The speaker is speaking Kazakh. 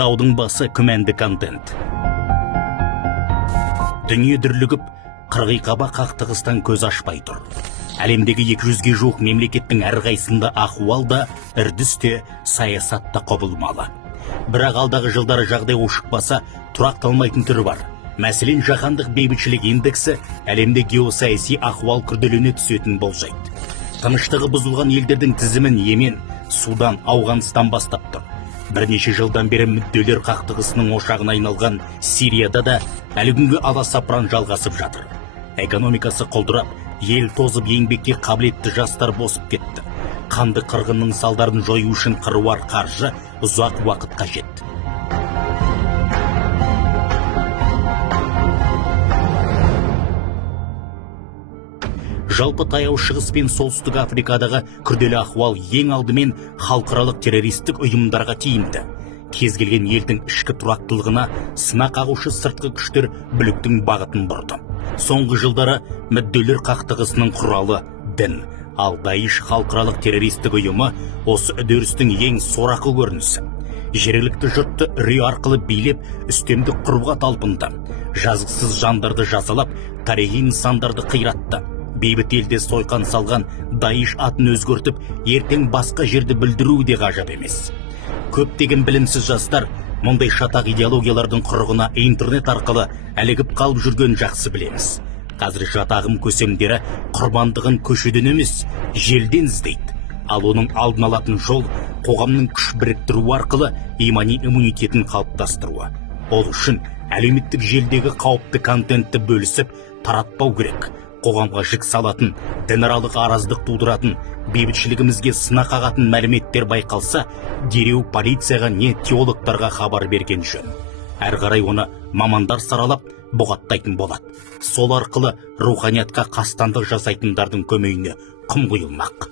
Даудың басы күмәнді контент. Дүние дүрлігіп, қырғиқаба қақтығыстан көз ашпай тұр. Әлемдегі 200-ге жуық мемлекеттің әрқайсында ахуал да, үрдіс те, саясат та құбылмалы. Бірақ алдағы жылдары жағдай ушықпаса, тұрақталмайтын түрі бар. Мәселен, жаһандық бейбітшілік индексі әлемде геосаяси ахуал күрделене түсетін болжайды. Тыныштығы бұзылған елдердің тізімін Йемен, Судан, Ауғанстан бастап тұр. Бірнеше жылдан бері мүдделер қақтығысының ошағына айналған Сирияда да әлі күнге аласапыран жалғасып жатыр. Экономикасы құлдырап, ел тозып, еңбекке қабілетті жастар босып кетті. Қанды қырғынның салдарын жою үшін қыруар қаржы ұзақ уақыт қажет. Жалпы таяу шығыс пен солтүстік Африкадағы күрделі ахуал ең алдымен халықаралық террористік ұйымдарға тиімді. Кез келген елдің ішкі тұрақтылығына сынақ қағушы сыртқы күштер бүліктің бағытын бұрды. Соңғы жылдары мүдделер қақтығысының құралы дін, ал Даиш халықаралық террористік ұйымы осы үдерістің ең сорақы көрінісі. Жергілікті жұртты үрей арқылы билеп, үстемдік құруға талпынды. Жазықсыз жандарды жазалап, тарихи нысандарды қиратты. Бейбіт елде сойқан салған Даиш атын өзгертіп, ертең басқа жерді білдіру де ғажап емес. Көптеген білімсіз жастар мұндай шатақ идеологиялардың құрығына интернет арқылы әлігіп қалып жүрген жақсы білеміз. Қазір жатағым көсемдері құрбандығын көшеден емес, желден іздейді. Ал оның алдын алатын жол қоғамның күш біріктіру арқылы имани иммунитетін қалыптастыруы. Ол үшін әлеуметтік желдегі қауіпті контентті бөлісіп таратпау керек. Қоғамға жік салатын, дінаралық араздық тудыратын, бейбітшілігімізге сына қағатын мәліметтер байқалса, дереу полицияға не теологтарға хабар берген жөн. Әр қарай оны мамандар саралап, бұғаттайтын болады. Сол арқылы руханиятқа қастандық жасайтындардың көмейіне құм құйылмақ.